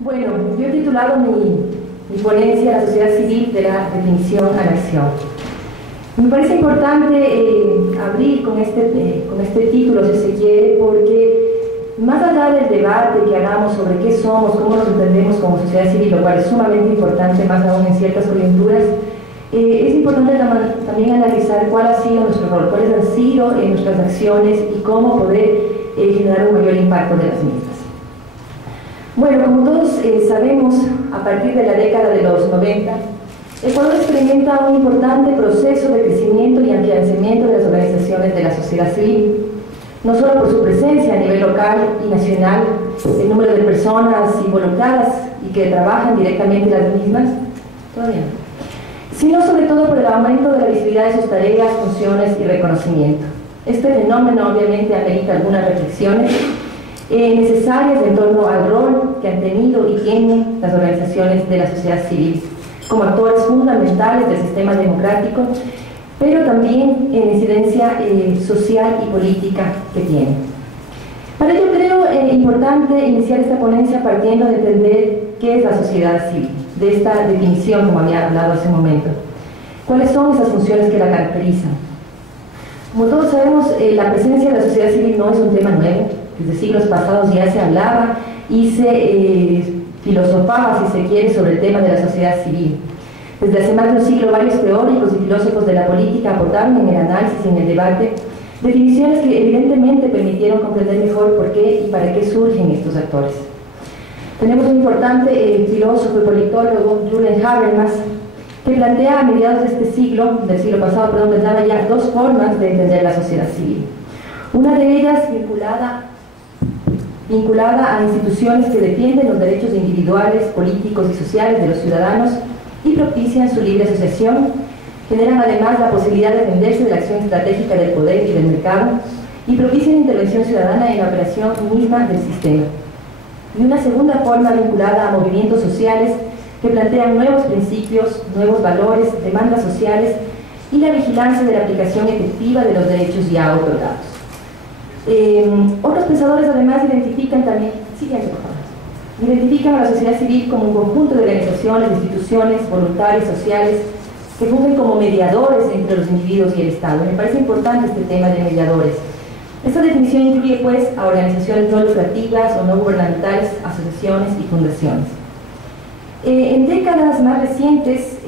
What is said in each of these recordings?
Bueno, yo he titulado mi ponencia La sociedad civil de la definición a la acción. Me parece importante abrir con este título, si se quiere, porque más allá del debate que hagamos sobre qué somos, cómo nos entendemos como sociedad civil, lo cual es sumamente importante, más aún en ciertas coyunturas, es importante también analizar cuál ha sido nuestro rol, cuáles han sido nuestras acciones y cómo poder generar un mayor impacto de las mismas. Bueno, como todos sabemos, a partir de la década de los 90, Ecuador experimenta un importante proceso de crecimiento y afianzamiento de las organizaciones de la sociedad civil, no solo por su presencia a nivel local y nacional, el número de personas involucradas y que trabajan directamente las mismas, sino sobre todo por el aumento de la visibilidad de sus tareas, funciones y reconocimiento. Este fenómeno obviamente amerita algunas reflexiones necesarias en torno al rol que han tenido y tienen las organizaciones de la sociedad civil como actores fundamentales del sistema democrático, pero también en incidencia social y política que tienen. Para ello creo importante iniciar esta ponencia partiendo de entender qué es la sociedad civil, de esta definición como había hablado hace un momento. ¿Cuáles son esas funciones que la caracterizan? Como todos sabemos, la presencia de la sociedad civil no es un tema nuevo. Desde siglos pasados ya se hablaba y se filosofaba, si se quiere, sobre el tema de la sociedad civil. Desde hace más de un siglo, varios teóricos y filósofos de la política aportaron en el análisis y en el debate definiciones que evidentemente permitieron comprender mejor por qué y para qué surgen estos actores. Tenemos un importante filósofo y politólogo, Jürgen Habermas, que plantea a mediados de este siglo, del siglo pasado, perdón, planteaba ya dos formas de entender la sociedad civil. Una de ellas vinculada a instituciones que defienden los derechos individuales, políticos y sociales de los ciudadanos y propician su libre asociación, generan además la posibilidad de defenderse de la acción estratégica del poder y del mercado y propician intervención ciudadana en la operación misma del sistema. Y una segunda forma vinculada a movimientos sociales que plantean nuevos principios, nuevos valores, demandas sociales y la vigilancia de la aplicación efectiva de los derechos ya otorgados. Otros pensadores además identifican a la sociedad civil como un conjunto de organizaciones, instituciones, voluntarios, sociales, que fungen como mediadores entre los individuos y el Estado. Me parece importante este tema de mediadores. Esta definición incluye pues a organizaciones no lucrativas o no gubernamentales, asociaciones y fundaciones. En décadas más recientes,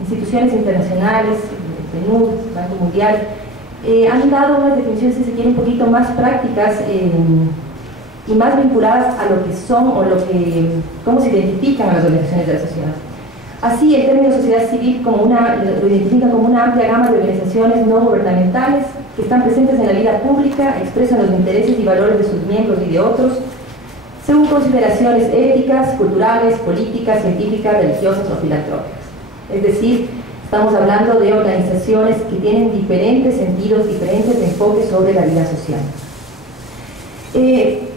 instituciones internacionales, el PNUD, Banco Mundial, han dado unas definiciones, si se quiere, un poquito más prácticas y más vinculadas a lo que son o cómo se identifican a las organizaciones de la sociedad. Así, el término sociedad civil lo identifica como una amplia gama de organizaciones no gubernamentales que están presentes en la vida pública, expresan los intereses y valores de sus miembros y de otros, según consideraciones éticas, culturales, políticas, científicas, religiosas o filantrópicas. Es decir, estamos hablando de organizaciones que tienen diferentes sentidos, diferentes enfoques sobre la vida social. De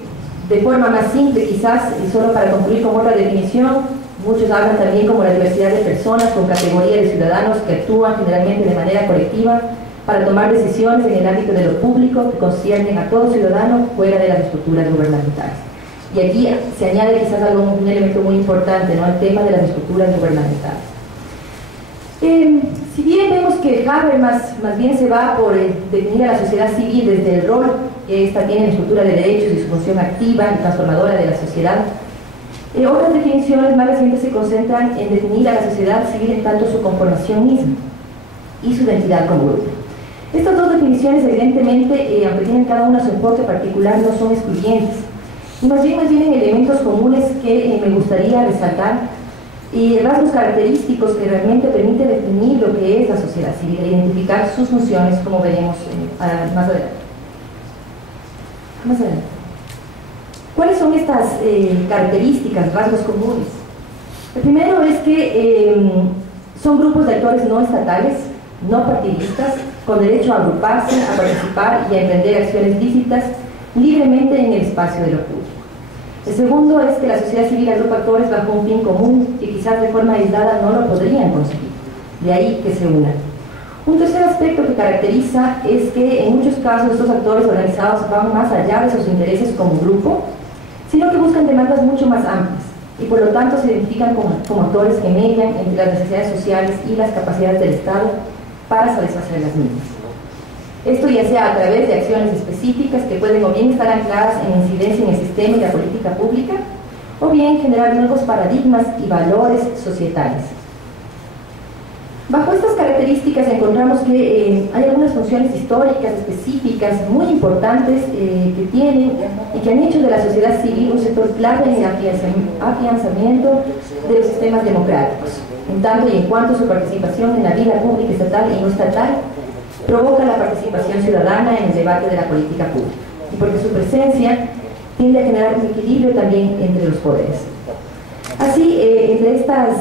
forma más simple, quizás, y solo para concluir con otra definición, muchos hablan también como la diversidad de personas con categoría de ciudadanos que actúan generalmente de manera colectiva para tomar decisiones en el ámbito de lo público que conciernen a todo ciudadano fuera de las estructuras gubernamentales. Y aquí se añade quizás un elemento muy importante, ¿no? El tema de las estructuras gubernamentales. Si bien vemos que Habermas más bien se va por definir a la sociedad civil desde el rol que ésta tiene en la estructura de derechos y su función activa y transformadora de la sociedad, otras definiciones más recientes se concentran en definir a la sociedad civil en tanto su conformación misma y su identidad como grupo. Estas dos definiciones evidentemente, aunque tienen cada una su enfoque particular, no son excluyentes y más bien tienen elementos comunes que me gustaría resaltar y rasgos característicos que realmente permiten definir lo que es la sociedad civil e identificar sus funciones, como veremos más adelante. ¿Cuáles son estas características, rasgos comunes? El primero es que son grupos de actores no estatales, no partidistas, con derecho a agruparse, a participar y a emprender acciones lícitas libremente en el espacio de lo público. El segundo es que la sociedad civil agrupa actores bajo un fin común que quizás de forma aislada no lo podrían conseguir, de ahí que se unan. Un tercer aspecto que caracteriza es que en muchos casos estos actores organizados van más allá de sus intereses como grupo, sino que buscan demandas mucho más amplias, y por lo tanto se identifican como actores que median entre las necesidades sociales y las capacidades del Estado para satisfacer las mismas. Esto ya sea a través de acciones específicas que pueden o bien estar ancladas en incidencia en el sistema y la política pública, o bien generar nuevos paradigmas y valores societales. Bajo estas características encontramos que hay algunas funciones históricas específicas muy importantes que tienen y que han hecho de la sociedad civil un sector clave en el afianzamiento de los sistemas democráticos, en tanto y en cuanto su participación en la vida pública estatal y no estatal provoca la participación ciudadana en el debate de la política pública, y porque su presencia tiende a generar un equilibrio también entre los poderes. Así, entre estas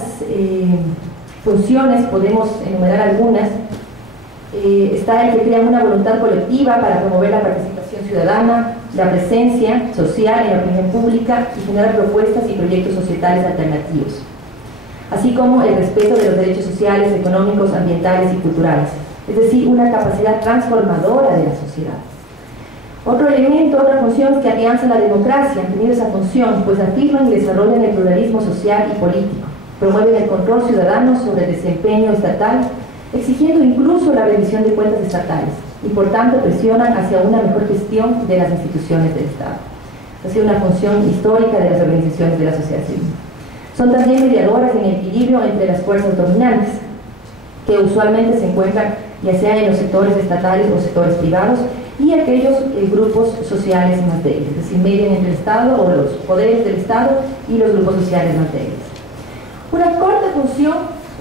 funciones podemos enumerar algunas. Está el que crea una voluntad colectiva para promover la participación ciudadana, la presencia social en la opinión pública y generar propuestas y proyectos societales alternativos, así como el respeto de los derechos sociales, económicos, ambientales y culturales, es decir, una capacidad transformadora de la sociedad. Otro elemento, otra función es que afianza la democracia. Han tenido esa función, pues afirman y desarrollan el pluralismo social y político, promueven el control ciudadano sobre el desempeño estatal, exigiendo incluso la rendición de cuentas estatales, y por tanto presionan hacia una mejor gestión de las instituciones del Estado. Ha sido una función histórica de las organizaciones de la sociedad civil. Son también mediadoras en el equilibrio entre las fuerzas dominantes, que usualmente se encuentran ya sea en los sectores estatales o sectores privados, y aquellos grupos sociales más débiles, es decir, median entre el Estado o los poderes del Estado y los grupos sociales más débiles. Una cuarta función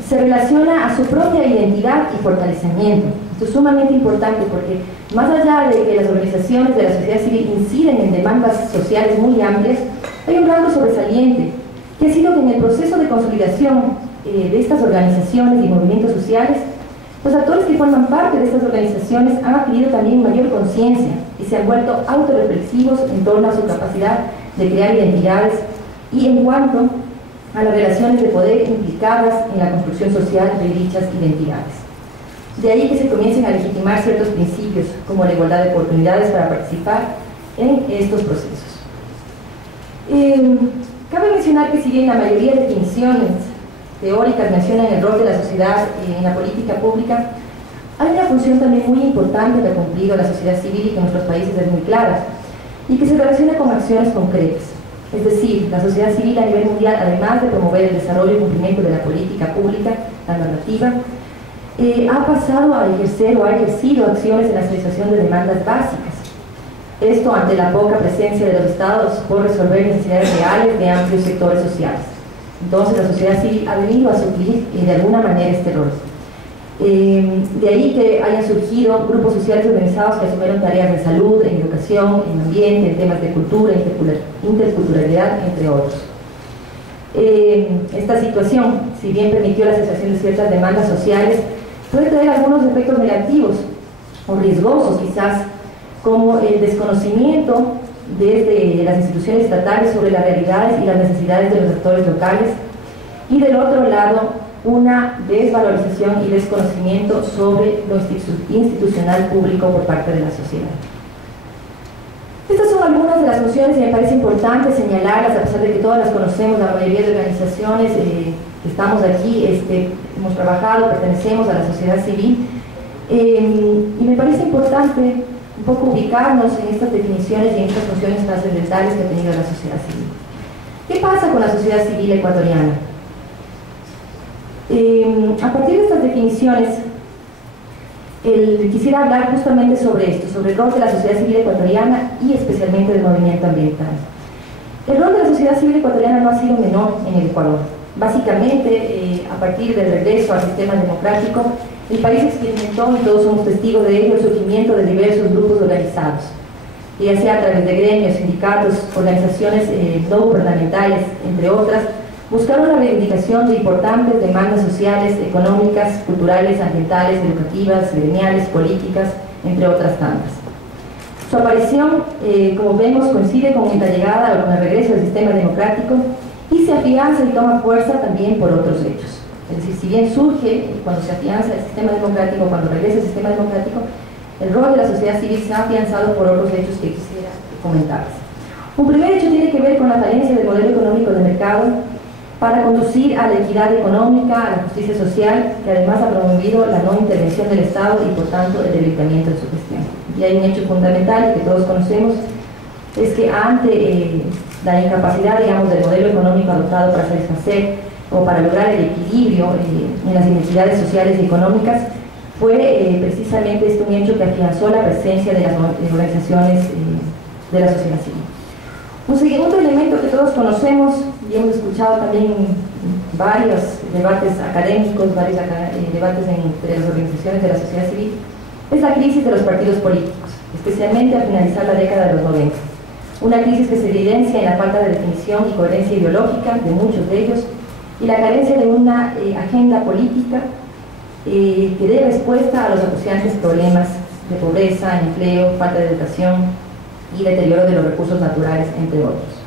se relaciona a su propia identidad y fortalecimiento. Esto es sumamente importante porque, más allá de que las organizaciones de la sociedad civil inciden en demandas sociales muy amplias, hay un rasgo sobresaliente, que ha sido que en el proceso de consolidación de estas organizaciones y movimientos sociales, los actores que forman parte de estas organizaciones han adquirido también mayor conciencia y se han vuelto autorreflexivos en torno a su capacidad de crear identidades y en cuanto a las relaciones de poder implicadas en la construcción social de dichas identidades. De ahí que se comiencen a legitimar ciertos principios, como la igualdad de oportunidades para participar en estos procesos. Cabe mencionar que si bien la mayoría de definiciones teóricas mencionan el rol de la sociedad en la política pública, hay una función también muy importante que ha cumplido la sociedad civil y que en nuestros países es muy clara, y que se relaciona con acciones concretas. Es decir, la sociedad civil a nivel mundial, además de promover el desarrollo y cumplimiento de la política pública, la normativa, ha pasado a ejercer o ha ejercido acciones en la satisfacción de demandas básicas. Esto ante la poca presencia de los estados por resolver necesidades reales de amplios sectores sociales. Entonces la sociedad civil ha venido a suplir de alguna manera este rol. De ahí que hayan surgido grupos sociales organizados que asumieron tareas de salud, en educación, en ambiente, en temas de cultura, interculturalidad, entre otros. Esta situación, si bien permitió la satisfacción de ciertas demandas sociales, puede traer algunos efectos negativos o riesgosos quizás, como el desconocimiento desde las instituciones estatales sobre las realidades y las necesidades de los actores locales, y del otro lado una desvalorización y desconocimiento sobre lo institucional público por parte de la sociedad. Estas son algunas de las funciones y me parece importante señalarlas, a pesar de que todas las conocemos. La mayoría de organizaciones que estamos aquí hemos trabajado, pertenecemos a la sociedad civil, y me parece importante un poco ubicarnos en estas definiciones y en estas funciones trascendentales que ha tenido la sociedad civil. ¿Qué pasa con la sociedad civil ecuatoriana? A partir de estas definiciones, quisiera hablar justamente sobre esto, sobre el rol de la sociedad civil ecuatoriana y especialmente del movimiento ambiental. El rol de la sociedad civil ecuatoriana no ha sido menor en el Ecuador. Básicamente, a partir del regreso al sistema democrático, el país experimentó, y todos somos testigos de ello, el surgimiento de diversos grupos organizados, ya sea a través de gremios, sindicatos, organizaciones no gubernamentales, entre otras, buscaron la reivindicación de importantes demandas sociales, económicas, culturales, ambientales, educativas, gremiales, políticas, entre otras tantas. Su aparición, como vemos, coincide con la llegada o con el regreso del sistema democrático y se afianza y toma fuerza también por otros hechos. Es decir, si bien surge cuando se afianza el sistema democrático, cuando regresa el sistema democrático, el rol de la sociedad civil se ha afianzado por otros hechos que quisiera comentarles. Un primer hecho tiene que ver con la falencia del modelo económico de mercado para conducir a la equidad económica, a la justicia social, que además ha promovido la no intervención del Estado y por tanto el debilitamiento de su gestión. Y hay un hecho fundamental que todos conocemos, es que ante la incapacidad, digamos, del modelo económico adoptado para satisfacer o para lograr el equilibrio en las inequidades sociales y económicas, fue precisamente este un hecho que afianzó la presencia de las organizaciones de la sociedad civil. Un segundo elemento que todos conocemos y hemos escuchado también varios debates académicos, varios debates entre las organizaciones de la sociedad civil, es la crisis de los partidos políticos, especialmente al finalizar la década de los 90. Una crisis que se evidencia en la falta de definición y coherencia ideológica de muchos de ellos y la carencia de una agenda política que dé respuesta a los acuciantes problemas de pobreza, empleo, falta de educación y deterioro de los recursos naturales, entre otros.